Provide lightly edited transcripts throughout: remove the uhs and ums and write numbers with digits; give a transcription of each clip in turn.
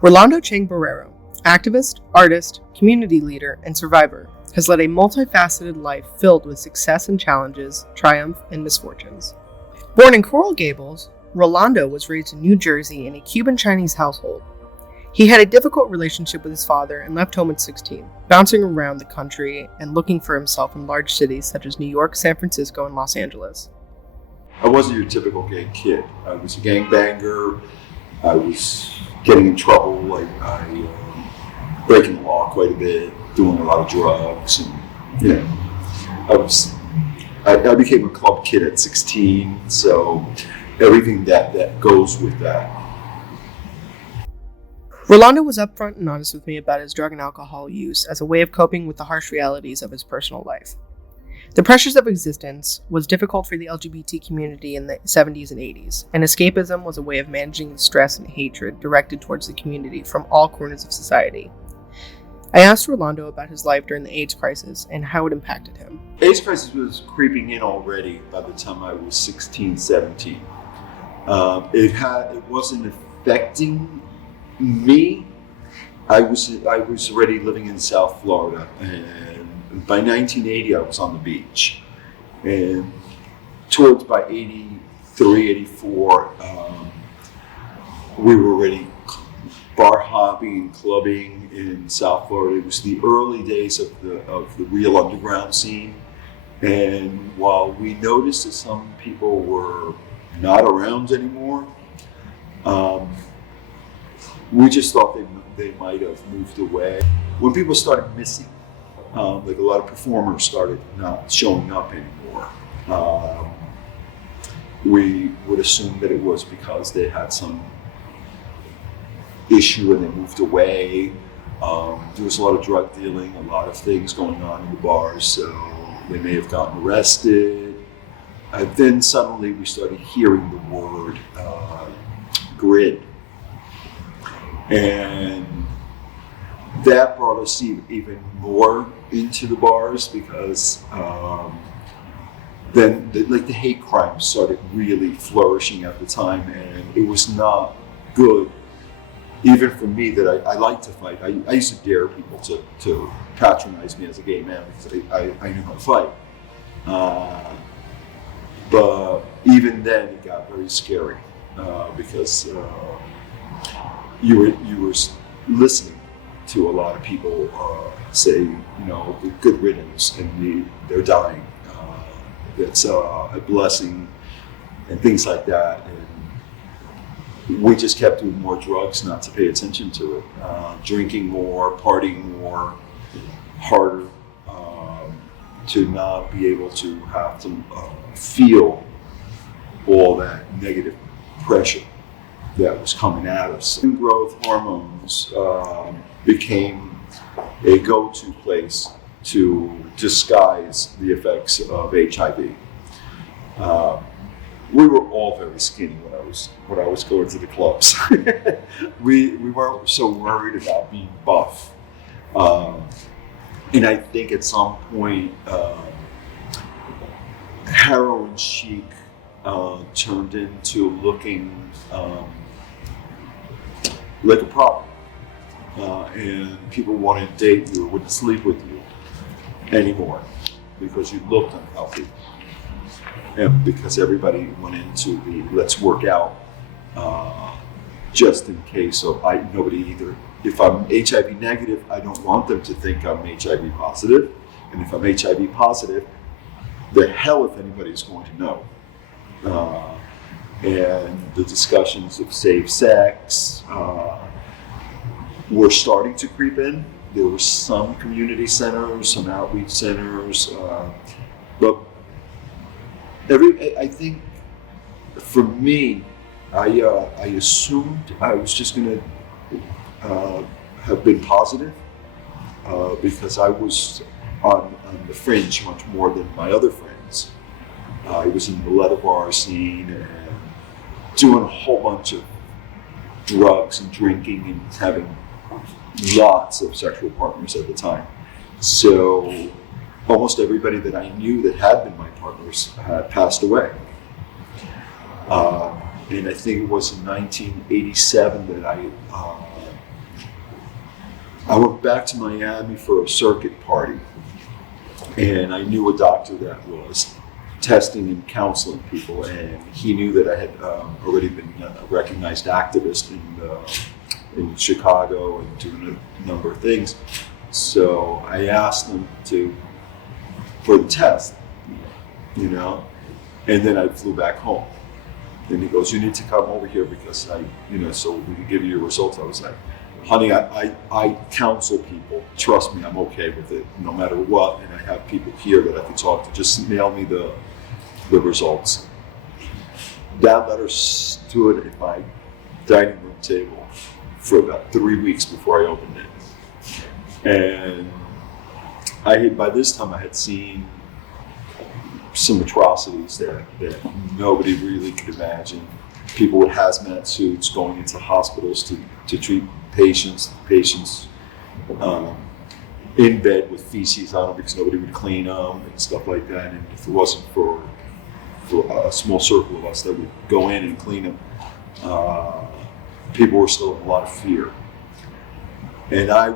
Rolando Barrero, activist, artist, community leader, and survivor, has led a multifaceted life filled with success and challenges, triumph, and misfortunes. Born in Coral Gables, Rolando was raised in New Jersey in a Cuban-Chinese household. He had a difficult relationship with his father and left home at 16, bouncing around the country and looking for himself in large cities such as New York, San Francisco, and Los Angeles. I wasn't your typical gang kid. I was a gangbanger. I was getting in trouble, breaking the law quite a bit, doing a lot of drugs, and I became a club kid at 16. So everything that goes with that. Rolando was upfront and honest with me about his drug and alcohol use as a way of coping with the harsh realities of his personal life. The pressures of existence was difficult for the LGBT community in the 70s and 80s, and escapism was a way of managing the stress and hatred directed towards the community from all corners of society. I asked Rolando about his life during the AIDS crisis and how it impacted him. AIDS crisis was creeping in already by the time I was 16, 17. It wasn't affecting me. I was already living in South Florida, and by 1980 I was on the beach, and by 83, 84 we were already bar hopping and clubbing in South Florida. It was the early days of the real underground scene, and while we noticed that some people were not around anymore, we just thought they might have moved away. When people started missing, like a lot of performers started not showing up anymore, we would assume that it was because they had some issue and they moved away. There was a lot of drug dealing, a lot of things going on in the bars, so they may have gotten arrested. Then suddenly we started hearing the word grid. And that brought us even more into the bars, because then the hate crimes started really flourishing at the time, and it was not good, even for me that I like to fight. I used to dare people to patronize me as a gay man because I knew how to fight. But even then it got very scary because you were listening to a lot of people say, good riddance, and they're dying. That's a blessing, and things like that. And we just kept doing more drugs, not to pay attention to it. Drinking more, partying more, harder, to not be able to have to feel all that negative pressure that was coming at us. Growth hormones became a go-to place to disguise the effects of HIV. We were all very skinny when I was going to the clubs. we weren't so worried about being buff. And I think at some point, heroin chic turned into looking like a problem. And people wanted to date you or wouldn't sleep with you anymore because you looked unhealthy. And because everybody went into the let's work out just in case of nobody either. If I'm HIV negative, I don't want them to think I'm HIV positive. And if I'm HIV positive, the hell if anybody's going to know. And the discussions of safe sex were starting to creep in. There were some community centers, some outreach centers, but I think for me, I assumed I was just going to have been positive because I was on the fringe much more than my other friends. I was in the leather bar scene and doing a whole bunch of drugs and drinking and having lots of sexual partners at the time. So almost everybody that I knew that had been my partners had passed away. And I think it was in 1987 that I I went back to Miami for a circuit party, and I knew a doctor that was testing and counseling people, and he knew that I had already been a recognized activist in Chicago and doing a number of things. So I asked him for the test, and then I flew back home. And he goes, "You need to come over here because so we can give you your results." I was like, "Honey, I counsel people. Trust me, I'm okay with it, no matter what. And I have people here that I can talk to. Just mail me the results." That letter stood at my dining room table for about 3 weeks before I opened it. And by this time I had seen some atrocities that nobody really could imagine. People with hazmat suits going into hospitals to treat patients in bed with feces on them because nobody would clean them and stuff like that. And if it wasn't for a small circle of us that would go in and clean them, people were still in a lot of fear. And I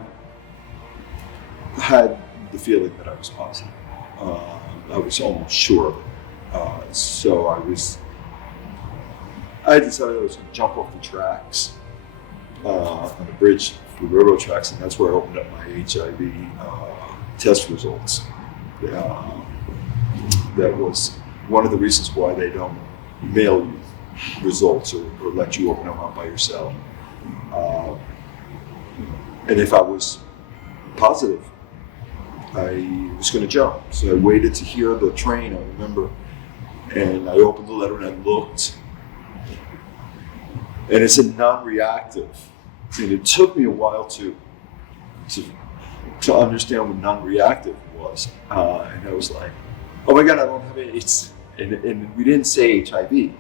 had the feeling that I was positive. I was almost sure of it. So I decided I was going to jump off the tracks on the bridge, the railroad tracks, and that's where I opened up my HIV test results. That was one of the reasons why they don't mail you results or let you open them up by yourself. And if I was positive, I was going to jump. So I waited to hear the train, I remember, and I opened the letter and I looked. And it said non-reactive. And it took me a while to understand what non-reactive was. And I was like, oh my God, I don't have AIDS. And we didn't say HIV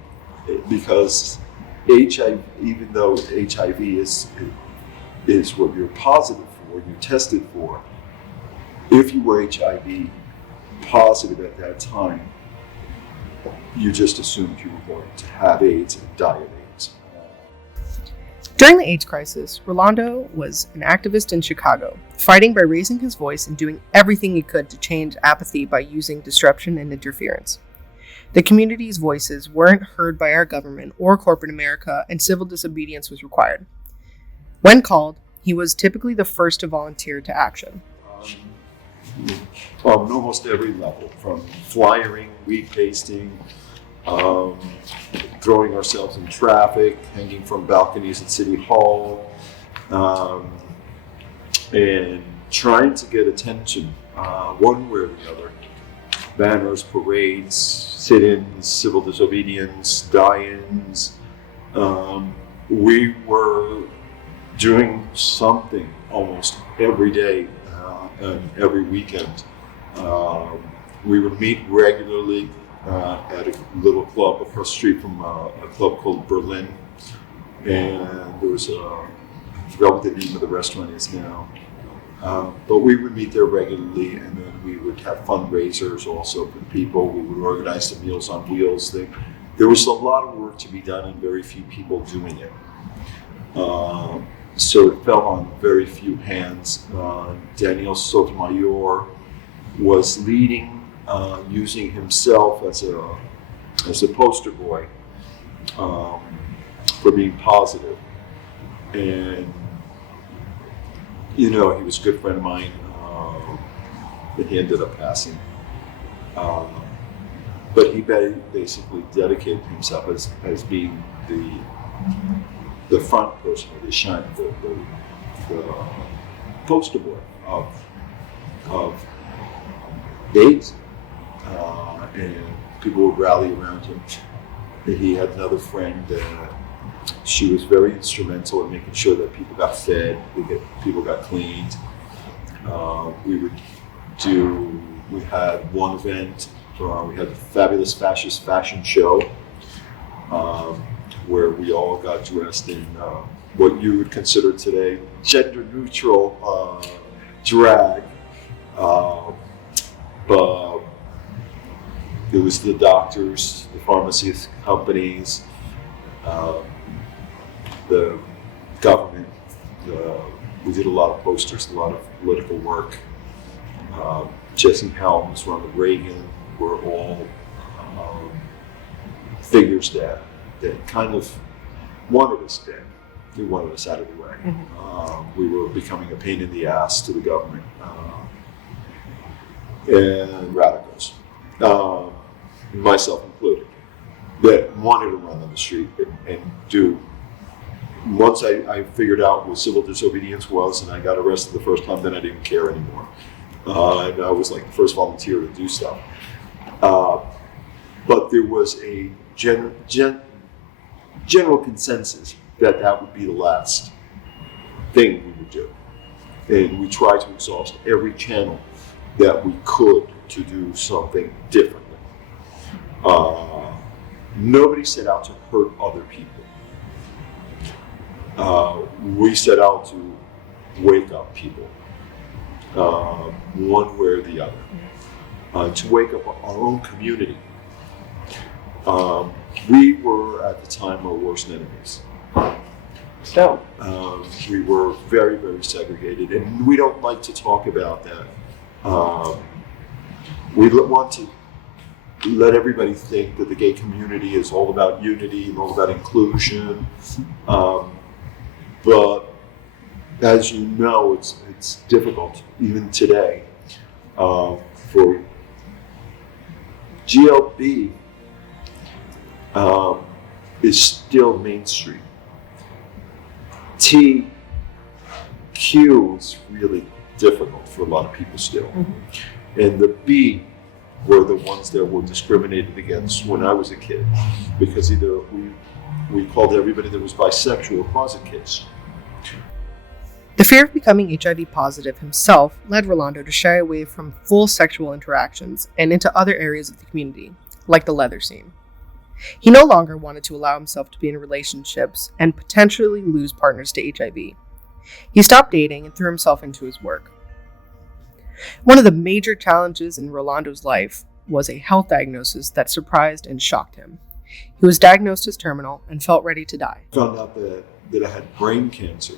because HIV, even though HIV is what you're positive for, you're tested for, if you were HIV positive at that time, you just assumed you were going to have AIDS and die of AIDS. During the AIDS crisis, Rolando was an activist in Chicago, fighting by raising his voice and doing everything he could to change apathy by using disruption and interference. The community's voices weren't heard by our government or corporate America, and civil disobedience was required. When called, he was typically the first to volunteer to action. On almost every level, from flyering, weed pasting, throwing ourselves in traffic, hanging from balconies at City Hall, and trying to get attention one way or the other. Banners, parades, sit-ins, civil disobedience, die-ins. We were doing something almost every day and every weekend. We would meet regularly at a little club across the street from a club called Berlin. And there was I forgot what the name of the restaurant is now. But we would meet there regularly, and then we would have fundraisers also for people. We would organize the Meals on Wheels thing. There was a lot of work to be done and very few people doing it. So it fell on very few hands. Daniel Sotomayor was leading, using himself as a poster boy for being positive. And he was a good friend of mine, but he ended up passing. But he basically dedicated himself as being the front person, or the poster boy of AIDS, and people would rally around him. He had another friend. She was very instrumental in making sure that people got fed, people got cleaned. We had one event, we had the Fabulous Fascist Fashion Show, where we all got dressed in what you would consider today gender-neutral drag. But it was the doctors, the pharmacy companies, the government. We did did a lot of posters, a lot of political work. Jesse Helms, Ronald Reagan were all figures that kind of wanted us dead. They wanted us out of the way. We were becoming a pain in the ass to the government and radicals, myself included, that wanted to run on the street and do. Once I figured out what civil disobedience was and I got arrested the first time, then I didn't care anymore. And I was like the first volunteer to do stuff. But there was a general consensus that would be the last thing we would do. And we tried to exhaust every channel that we could to do something differently. Nobody set out to hurt other people. We set out to wake up people, one way or the other, to wake up our own community. We were at the time our worst enemies. So, we were very, very segregated, and we don't like to talk about that. We want to let everybody think that the gay community is all about unity and all about inclusion. But as you know, it's difficult, even today, for GLB is still mainstream. TQ is really difficult for a lot of people still. And the B were the ones that were discriminated against when I was a kid, because either we called everybody that was bisexual closet kids. the fear of becoming HIV positive himself led Rolando to shy away from full sexual interactions and into other areas of the community, like the leather scene. He no longer wanted to allow himself to be in relationships and potentially lose partners to HIV. He stopped dating and threw himself into his work. One of the major challenges in Rolando's life was a health diagnosis that surprised and shocked him. He was diagnosed as terminal and felt ready to die. I found out that I had brain cancer.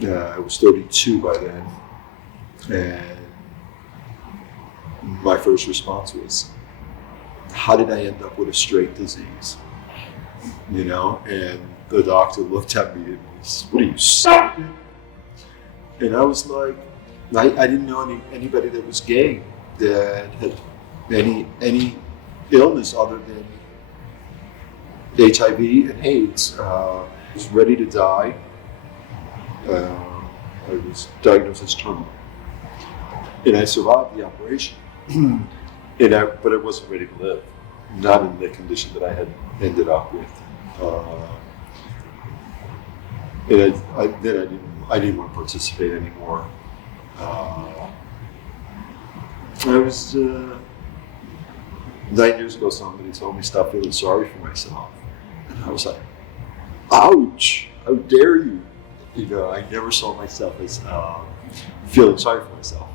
I was 32 by then, and my first response was, how did I end up with a straight disease? You know, and the doctor looked at me and was, what are you, stupid? And I was like, I didn't know anybody that was gay that had any illness other than HIV and AIDS. I was ready to die. I was diagnosed as terminal, and I survived the operation. But I wasn't ready to live, not in the condition that I had ended up with. And I didn't want to participate anymore. I was 9 years ago. Somebody told me stop feeling sorry for myself, and I was like, "Ouch! How dare you!" You know, I never saw myself as feeling sorry for myself.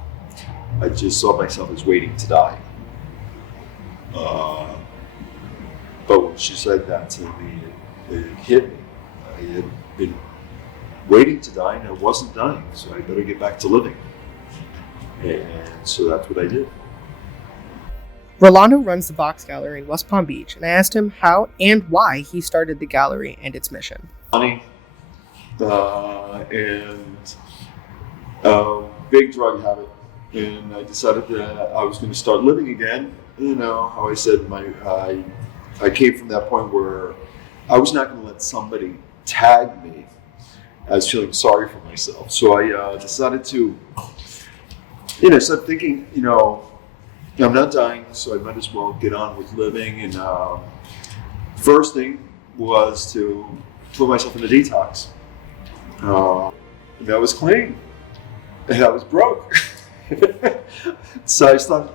I just saw myself as waiting to die. But when she said that to me, it hit me. I had been waiting to die and I wasn't dying, so I better get back to living. And so that's what I did. Rolando runs the Vox Gallery in West Palm Beach, and I asked him how and why he started the gallery and its mission. Money and big drug habit, and I decided that I was going to start living again. You know how I said I came from that point where I was not going to let somebody tag me as feeling sorry for myself. So I decided to, start thinking, I'm not dying, so I might as well get on with living. And first thing was to put myself in a detox. And I was clean, and I was broke. So I started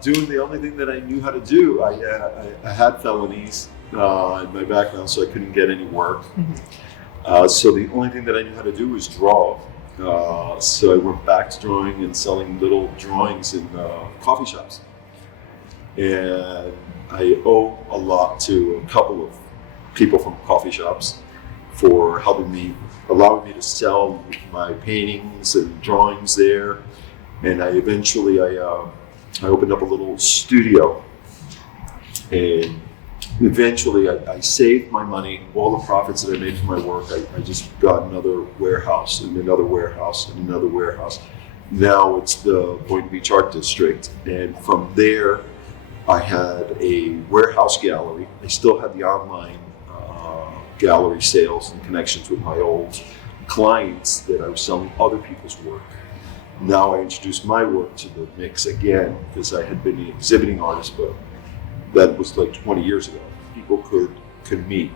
doing the only thing that I knew how to do. I had felonies in my background, so I couldn't get any work. So the only thing that I knew how to do was draw. So I went back to drawing and selling little drawings in coffee shops. And I owe a lot to a couple of people from coffee shops for allowing me to sell my paintings and drawings there. And I opened up a little studio, and eventually I saved my money, all the profits that I made from my work. I just got another warehouse and another warehouse and another warehouse. Now it's the Palm Beach Art District, and from there I had a warehouse gallery. I still had the online gallery sales and connections with my old clients that I was selling other people's work. Now I introduced my work to the mix again, because I had been an exhibiting artist, but that was like 20 years ago. People could meet,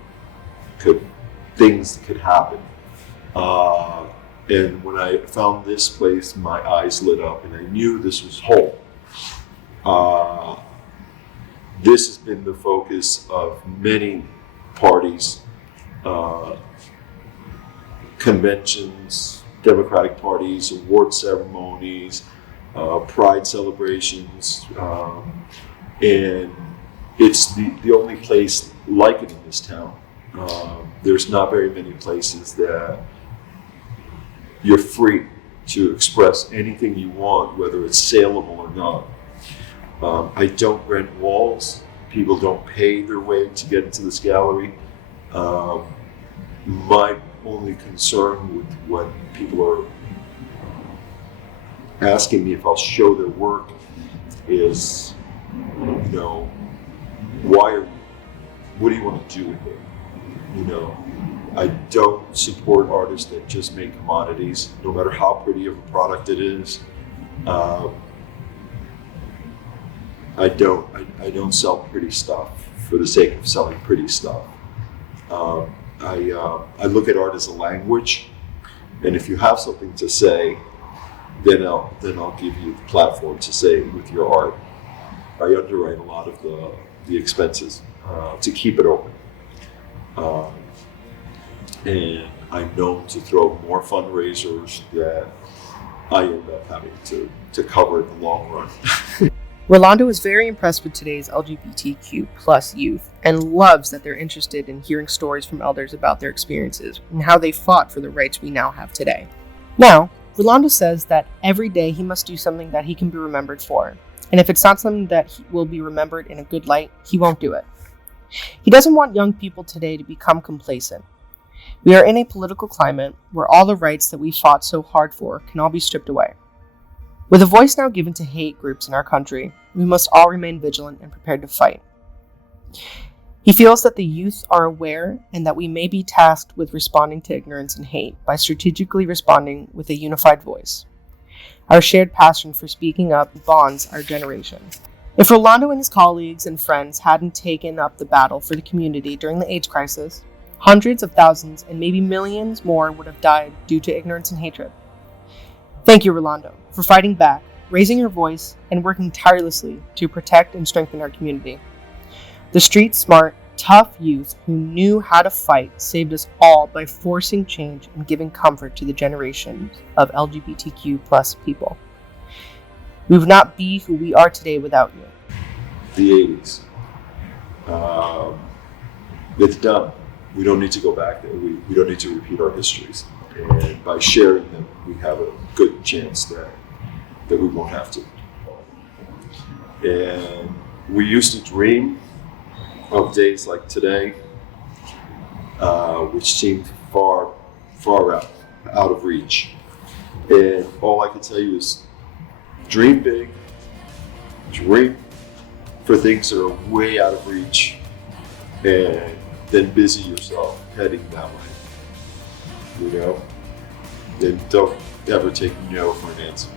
things could happen. And when I found this place, my eyes lit up, and I knew this was home. This has been the focus of many parties, conventions, Democratic parties, award ceremonies, pride celebrations, and it's the only place like it in this town. There's not very many places that you're free to express anything you want, whether it's saleable or not. I don't rent walls. People don't pay their way to get into this gallery. My only concern with what people are asking me if I'll show their work is, what do you want to do with it? I don't support artists that just make commodities, no matter how pretty of a product it is. I don't sell pretty stuff for the sake of selling pretty stuff. I look at art as a language, and if you have something to say, then I'll give you the platform to say it with your art. I underwrite a lot of the expenses to keep it open, and I'm known to throw more fundraisers that I end up having to cover in the long run. Rolando is very impressed with today's LGBTQ plus youth and loves that they're interested in hearing stories from elders about their experiences and how they fought for the rights we now have today. Now, Rolando says that every day he must do something that he can be remembered for, and if it's not something that will be remembered in a good light, he won't do it. He doesn't want young people today to become complacent. We are in a political climate where all the rights that we fought so hard for can all be stripped away. With a voice now given to hate groups in our country, we must all remain vigilant and prepared to fight. He feels that the youth are aware and that we may be tasked with responding to ignorance and hate by strategically responding with a unified voice. Our shared passion for speaking up bonds our generation. If Rolando and his colleagues and friends hadn't taken up the battle for the community during the AIDS crisis, hundreds of thousands and maybe millions more would have died due to ignorance and hatred. Thank you, Rolando, for fighting back, raising your voice, and working tirelessly to protect and strengthen our community. The street-smart, tough youth who knew how to fight saved us all by forcing change and giving comfort to the generations of LGBTQ plus people. We would not be who we are today without you. The 80s. It's done. We don't need to go back there. We don't need to repeat our histories. And by sharing them, we have a good chance that we won't have to. And we used to dream of days like today, which seemed far out of reach. And all I can tell you is dream big, dream for things that are way out of reach, and then busy yourself heading that way. And don't ever take no for an answer.